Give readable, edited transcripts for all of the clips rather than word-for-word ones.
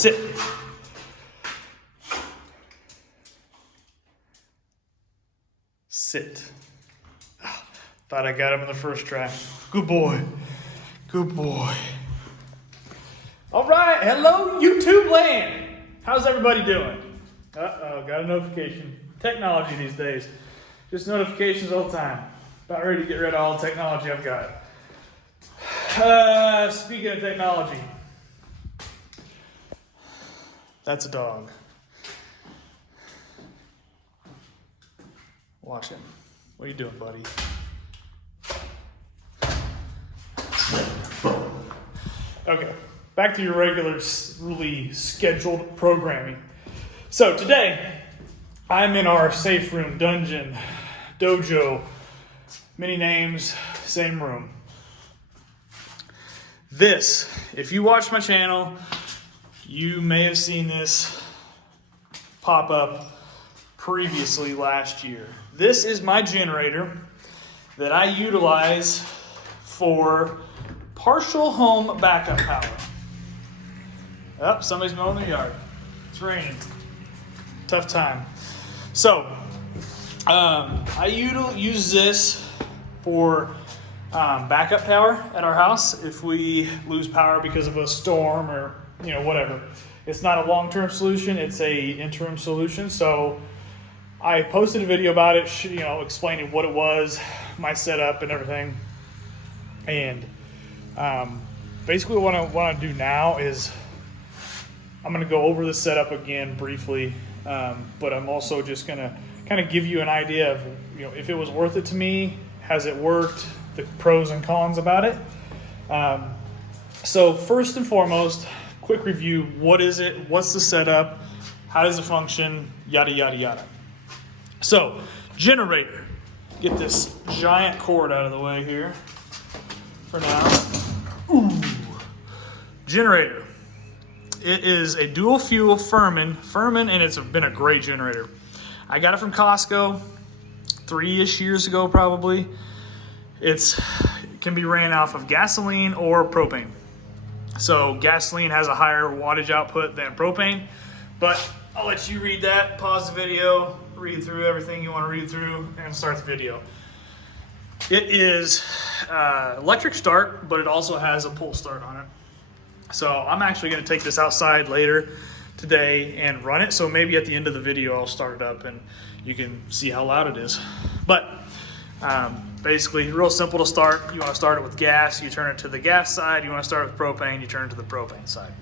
Sit. Sit. Thought I got him in the first try. Good boy. Good boy. All right. Hello, YouTube land. How's everybody doing? Uh-oh, got a notification. Technology these days. Just notifications all the time. About ready to get rid of all the technology I've got. Speaking of technology. That's a dog. Watch him. What are you doing, buddy? Okay, back to your regularly scheduled programming. So today, I'm in our safe room, dungeon, dojo, many names, same room. This, if you watch my channel, you may have seen this pop up previously last year. This is my generator that I utilize for partial home backup power. Oh, somebody's mowing their yard. It's raining. Tough time. So, I use this for backup power at our house if we lose power because of a storm or whatever. It's not a long-term solution, it's a interim solution. So I posted a video about it, explaining what it was, my setup and everything. And basically what I want to do now is I'm going to go over the setup again briefly, but I'm also just going to kind of give you an idea of if it was worth it to me, has it worked, the pros and cons about it. So first and foremost, quick review. What is it? What's the setup? How does it function? Yada, yada, yada. So, generator. Get this giant cord out of the way here for now. Ooh. Generator. It is a dual fuel Firman, and it's been a great generator. I got it from Costco 3-ish years ago probably. It can be ran off of gasoline or propane. So gasoline has a higher wattage output than propane, but I'll let you read that, pause the video, read through everything you want to read through, and start the video. It is electric start, but it also has a pull start on it. So I'm actually going to take this outside later today and run it. So maybe at the end of the video, I'll start it up and you can see how loud it is. But basically, real simple to start. You want to start it with gas, you turn it to the gas side. You want to start with propane, you turn it to the propane side.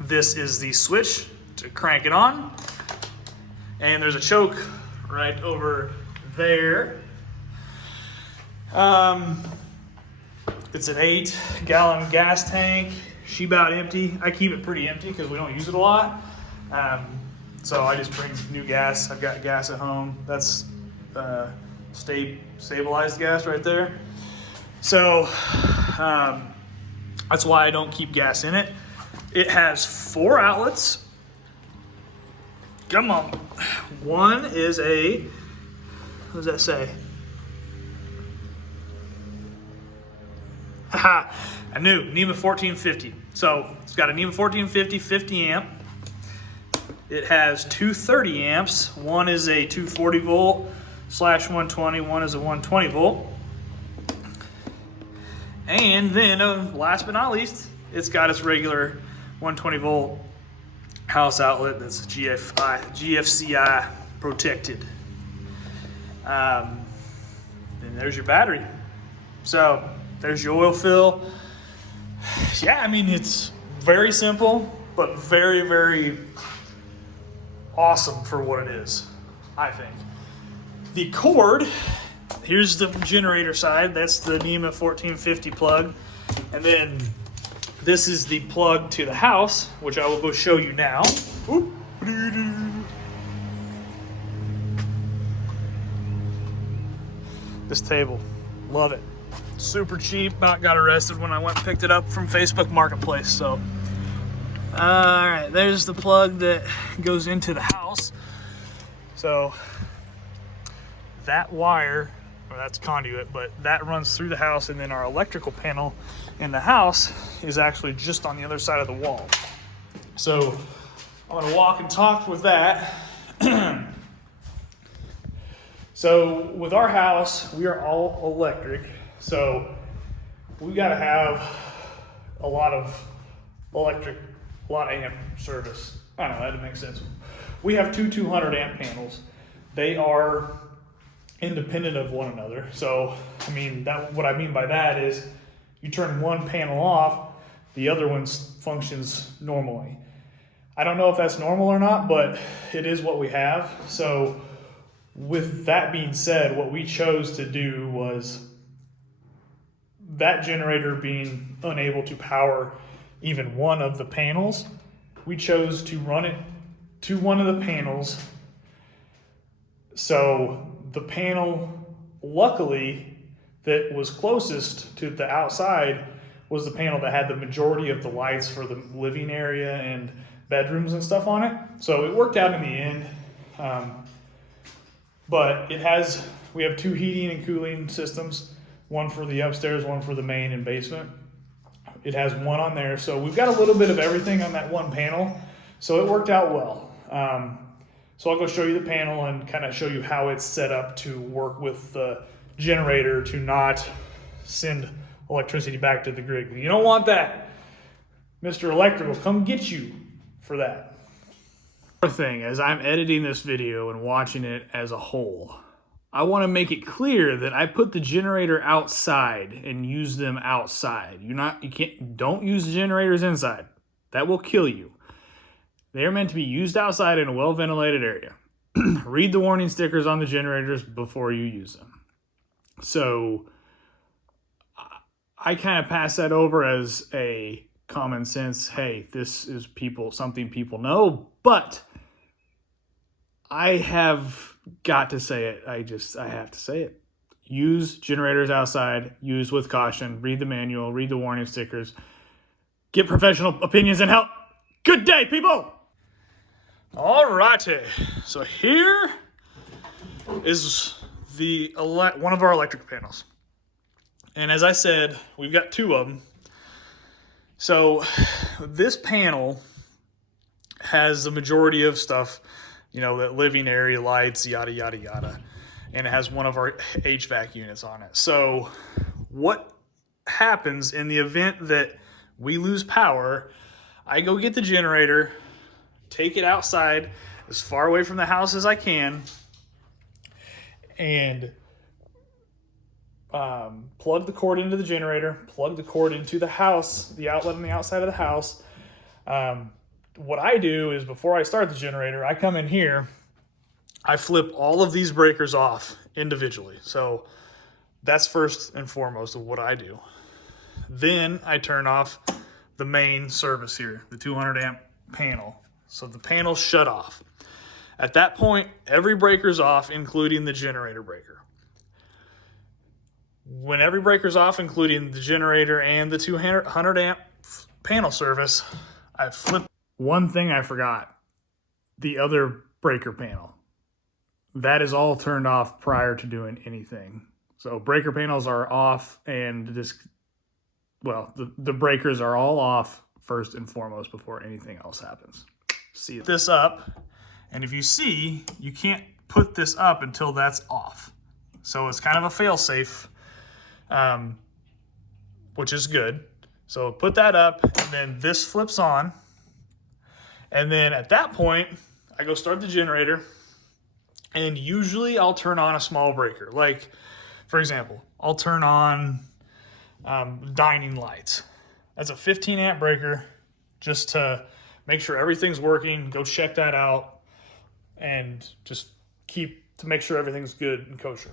This is the switch to crank it on. And there's a choke right over there. It's an 8-gallon gas tank. She about empty. I keep it pretty empty because we don't use it a lot. So I just bring new gas. I've got gas at home. That's stabilized gas right there. So that's why I don't keep gas in it. It has 4 outlets. Come on. One is a, what does that say? Haha, I knew, NEMA 1450. So it's got a NEMA 1450 50 amp. It has 2 30 amps. One is a 240 volt / 120, one is a 120 volt. And then last but not least, it's got its regular 120 volt house outlet that's GFCI protected. Then there's your battery. So there's your oil fill. Yeah, I mean, it's very simple, but very, very awesome for what it is, I think. The cord, here's the generator side. That's the NEMA 1450 plug. And then this is the plug to the house, which I will go show you now. This table, love it. Super cheap. About got arrested when I went and picked it up from Facebook Marketplace. So, all right, there's the plug that goes into the house. So that wire, or that's conduit, but that runs through the house, and then our electrical panel in the house is actually just on the other side of the wall. So I'm going to walk and talk with that. So with our house, we are all electric. So we got to have a lot of electric, a lot of amp service. I don't know, that makes sense. We have two 200 amp panels. They are independent of one another. So, I mean, what I mean by that is you turn one panel off, the other one functions normally. I don't know if that's normal or not, but it is what we have. So with that being said, what we chose to do was that generator being unable to power even one of the panels, we chose to run it to one of the panels. So the panel, luckily, that was closest to the outside was the panel that had the majority of the lights for the living area and bedrooms and stuff on it. So it worked out in the end. But we have two heating and cooling systems, one for the upstairs, one for the main and basement. It has one on there. So we've got a little bit of everything on that one panel. So it worked out well. So I'll go show you the panel and kind of show you how it's set up to work with the generator to not send electricity back to the grid. You don't want that. Mr. Electric will come get you for that. Another thing, as I'm editing this video and watching it as a whole, I want to make it clear that I put the generator outside and use them outside. Don't use the generators inside. That will kill you. They are meant to be used outside in a well-ventilated area. Read the warning stickers on the generators before you use them. So I kind of pass that over as a common sense, hey, this is something people know, but I have got to say it. I have to say it. Use generators outside, use with caution, read the manual, read the warning stickers, get professional opinions and help. Good day, people! Alrighty, so here is one of our electric panels. And as I said, we've got two of them. So this panel has the majority of stuff, that living area lights, yada, yada, yada. And it has one of our HVAC units on it. So what happens in the event that we lose power, I go get the generator, take it outside as far away from the house as I can, and plug the cord into the generator, plug the cord into the house, the outlet on the outside of the house. What I do is before I start the generator, I come in here, I flip all of these breakers off individually. So that's first and foremost of what I do. Then I turn off the main service here, the 200 amp panel. So the panel's shut off. At that point, every breaker's off, including the generator breaker. When every breaker's off, including the generator and the 200 amp panel service, I flip. One thing I forgot, the other breaker panel. That is all turned off prior to doing anything. So breaker panels are off, and the breakers are all off first and foremost before anything else happens. See this up, and if you see, you can't put this up until that's off. So it's kind of a fail-safe, which is good. So put that up, and then this flips on. And then at that point, I go start the generator, and usually I'll turn on a small breaker. Like, for example, I'll turn on dining lights. That's a 15 amp breaker, just to make sure everything's working. Go check that out, and just to make sure everything's good and kosher.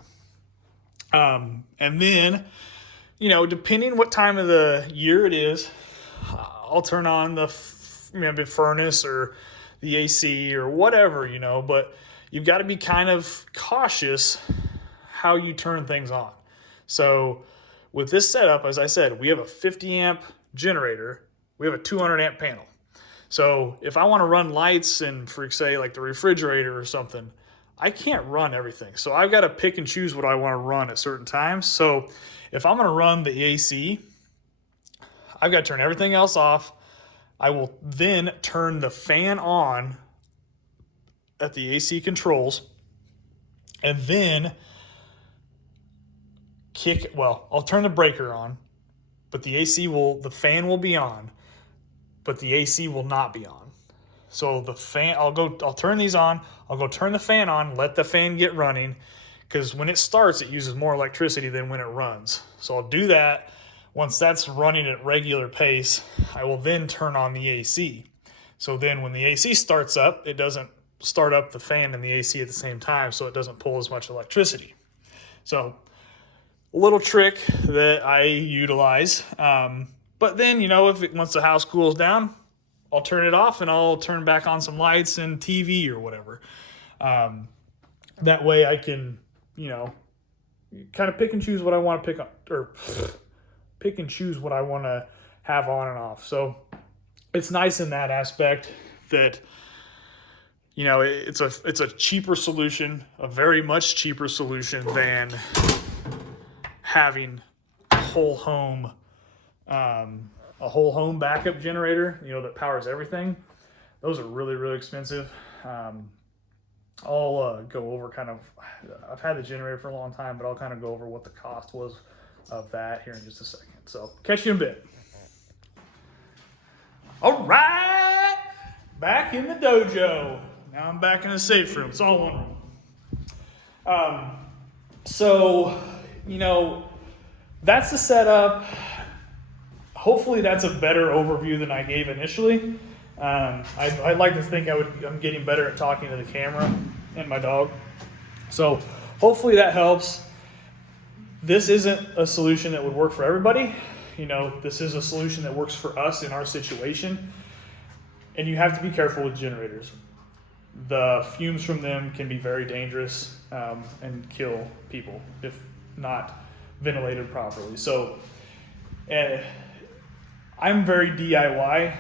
And then, depending what time of the year it is, I'll turn on the furnace or the AC or whatever, but you've got to be kind of cautious how you turn things on. So with this setup, as I said, we have a 50 amp generator, we have a 200 amp panel. So if I want to run lights and for say like the refrigerator or something, I can't run everything. So I've got to pick and choose what I want to run at certain times. So if I'm going to run the AC, I've got to turn everything else off. I will then turn the fan on at the AC controls, and then I'll turn the breaker on, but the fan will be on, but the AC will not be on. So the fan, I'll turn these on, I'll go turn the fan on, let the fan get running, because when it starts, it uses more electricity than when it runs. So I'll do that. Once that's running at regular pace, I will then turn on the AC. So then when the AC starts up, it doesn't start up the fan and the AC at the same time, so it doesn't pull as much electricity. So a little trick that I utilize. But then, once the house cools down, I'll turn it off and I'll turn back on some lights and TV or whatever. That way I can, kind of pick and choose what I want to pick and choose what I want to have on and off. So it's nice in that aspect that, it's a cheaper solution, a very much cheaper solution than having a whole home backup generator, that powers everything. Those are really, really expensive. I'll go over I've had the generator for a long time, but I'll kind of go over what the cost was of that here in just a second. So catch you in a bit. All right, back in the dojo. Now I'm back in the safe room. It's all one room. So, that's the setup. Hopefully that's a better overview than I gave initially. I'd like to think I'm getting better at talking to the camera and my dog. So hopefully that helps. This isn't a solution that would work for everybody. This is a solution that works for us in our situation. And you have to be careful with generators. The fumes from them can be very dangerous and kill people if not ventilated properly. So I'm very DIY-able.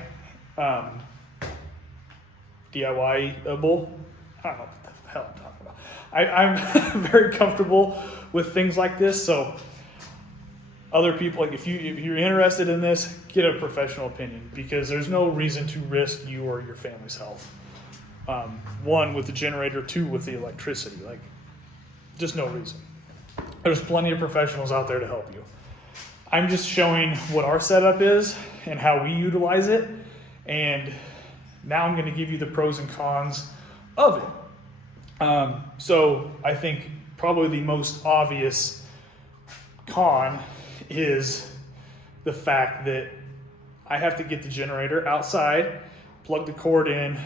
I don't know what the hell I'm talking about. I'm very comfortable with things like this. So other people, if you're interested in this, get a professional opinion, because there's no reason to risk you or your family's health. One, with the generator, two, with the electricity. Just no reason. There's plenty of professionals out there to help you. I'm just showing what our setup is and how we utilize it. And now I'm going to give you the pros and cons of it. So I think probably the most obvious con is the fact that I have to get the generator outside, plug the cord in,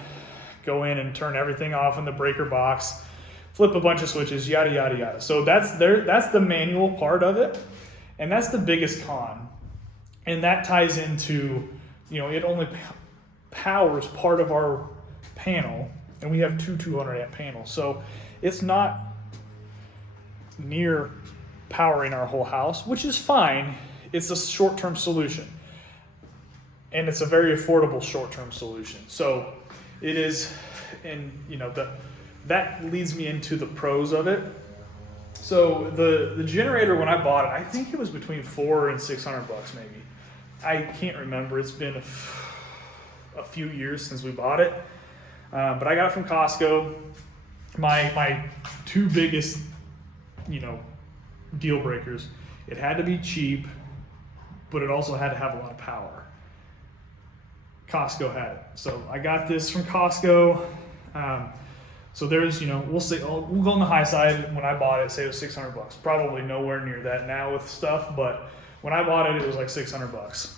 go in and turn everything off in the breaker box, flip a bunch of switches, yada, yada, yada. So that's the manual part of it. And that's the biggest con. And that ties into, it only powers part of our panel, and we have two 200 amp panels. So it's not near powering our whole house, which is fine. It's a short-term solution. And it's a very affordable short-term solution. So it is, and that leads me into the pros of it. So the generator, when I bought it, I think it was between $400 and $600 maybe. I can't remember. It's been a few years since we bought it. But I got it from Costco. My two biggest, deal breakers. It had to be cheap, but it also had to have a lot of power. Costco had it. So I got this from Costco. So there's, we'll go on the high side. When I bought it, say it was $600. Probably nowhere near that now with stuff, but when I bought it, it was like $600.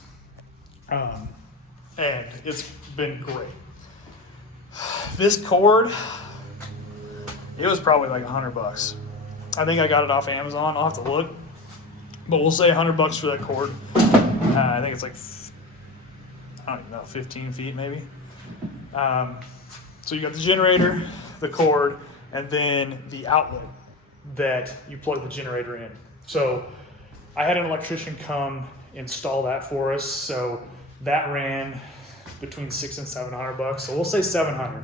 And it's been great. This cord, it was probably like $100. I think I got it off Amazon. I'll have to look, but we'll say $100 for that cord. I think it's like, I don't even know, 15 feet maybe. So you got the generator, the cord, and then the outlet that you plug the generator in. So I had an electrician come install that for us. So that ran between $600 and $700. So we'll say $700.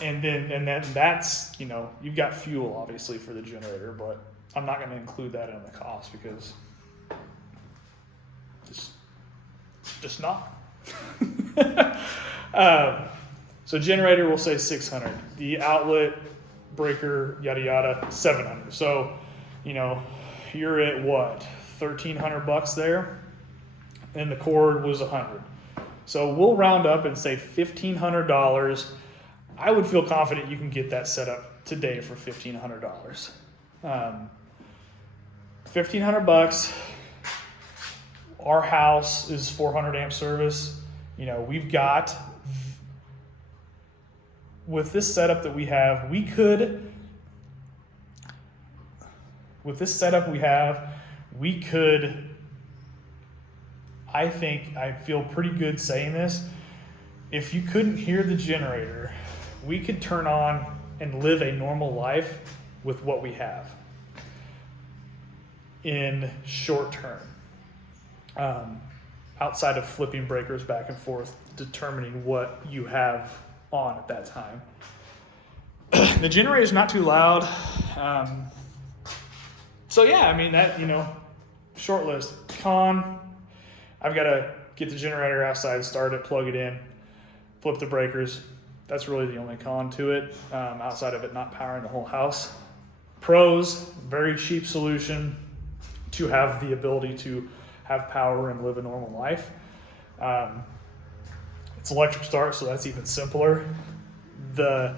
And then that's, you've got fuel obviously for the generator, but I'm not going to include that in the cost because it's just not. So generator, we'll say 600. The outlet, breaker, yada yada, 700. So, you know, you're at what, 1,300 bucks there, and the cord was 100. So we'll round up and say $1,500. I would feel confident you can get that set up today for $1,500. 1,500 bucks. Our house is 400 amp service. You know, we've got, with this setup that we have, we could I think, I feel pretty good saying this, if you couldn't hear the generator, we could turn on and live a normal life with what we have in short term. Outside of flipping breakers back and forth, determining what you have on at that time. The generator is not too loud. So yeah, I mean, that, you know, short list. Con, I've got to get the generator outside, start it, plug it in, flip the breakers. That's really the only con to it, outside of it not powering the whole house. Pros, very cheap solution to have the ability to have power and live a normal life. It's electric start, so that's even simpler. The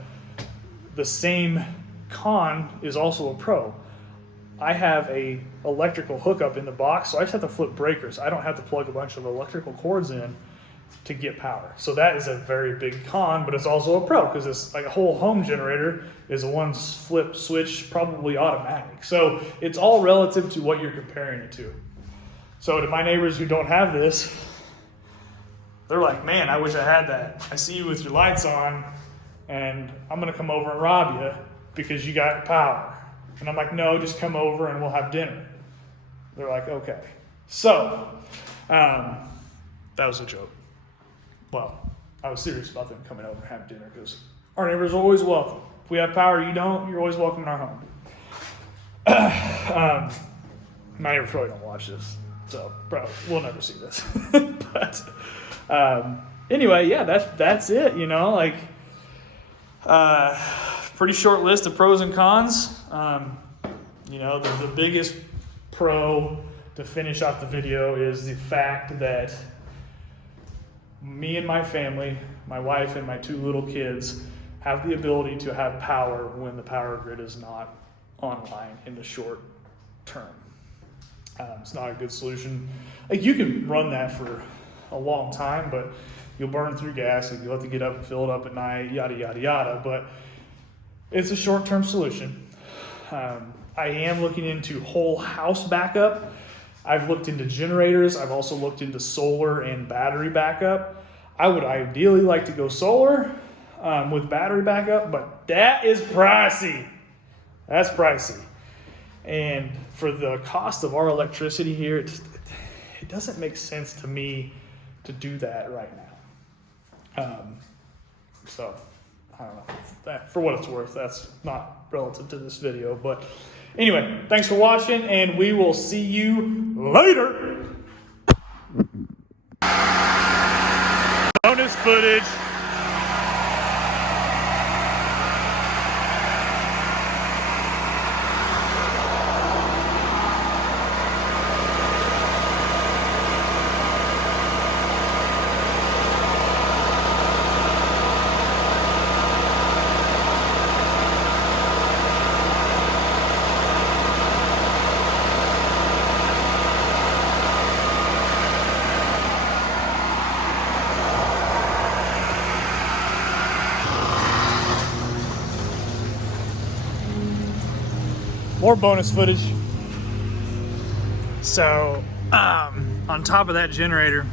same con is also a pro. I have a electrical hookup in the box, so I just have to flip breakers. I don't have to plug a bunch of electrical cords in to get power. So that is a very big con, but it's also a pro, because it's like a whole home generator is a one flip switch, probably automatic. So it's all relative to what you're comparing it to. So to my neighbors who don't have this, they're like, man, I wish I had that. I see you with your lights on, and I'm gonna come over and rob you because you got power. And I'm like, no, just come over and we'll have dinner. They're like, okay. So, that was a joke. Well, I was serious about them coming over and having dinner, because our neighbors are always welcome. If we have power, you don't, you're always welcome in our home. My neighbors probably don't watch this, so probably we'll never see this. But anyway, yeah, that's it, you know, like, pretty short list of pros and cons. You know, the biggest pro to finish off the video is the fact that me and my family, my wife and my 2 little kids, have the ability to have power when the power grid is not online in the short term. It's not a good solution. Like, you can run that for a long time, but you'll burn through gas, and you'll have to get up and fill it up at night, yada, yada, yada. But it's a short-term solution. I am looking into whole house backup. I've looked into generators. I've also looked into solar and battery backup. I would ideally like to go solar with battery backup, but that is pricey. That's pricey. And for the cost of our electricity here, it doesn't make sense to me to do that right now. So, I don't know. For what it's worth, that's not relative to this video. But anyway, thanks for watching, and we will see you later. Bonus footage. More bonus footage. So, on top of that generator,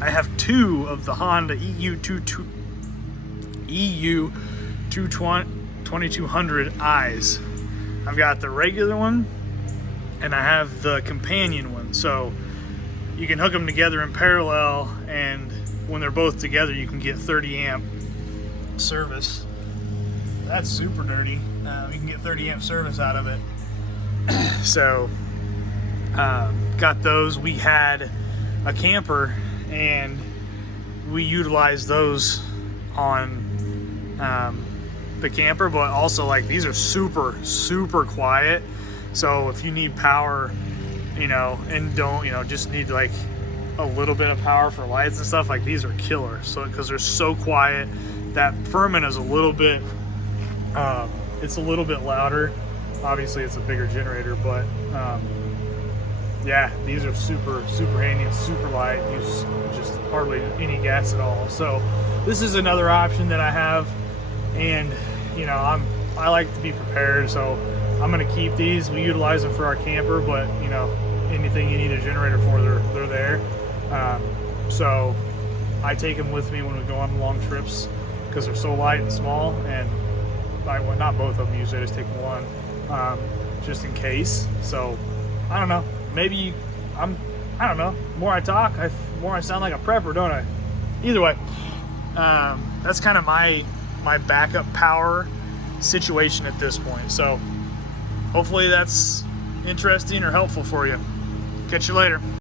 I have 2 of the Honda EU 2200i's. I've got the regular one, and I have the companion one. So you can hook them together in parallel, and when they're both together, you can get 30 amp service. That's super dirty. You can get 30 amp service out of it. So, got those. We had a camper, and we utilize those on the camper, but also like these are super quiet. So if you need power, you know, and don't, you know, just need like a little bit of power for lights and stuff, like these are killer. So because they're so quiet. That Firman is a little bit it's a little bit louder. Obviously it's a bigger generator, but yeah, these are super handy and super light, use just hardly any gas at all. So this is another option that I have, and you know, I like to be prepared, so I'm gonna keep these. We utilize them for our camper, but you know, anything you need a generator for, they're there. So I take them with me when we go on long trips because they're so light and small, and not both of them usually, I just take one just in case. So I don't know, maybe I don't know, more I talk, more I sound like a prepper, don't I? Either way, that's kind of my backup power situation at this point. So hopefully that's interesting or helpful for you. Catch you later.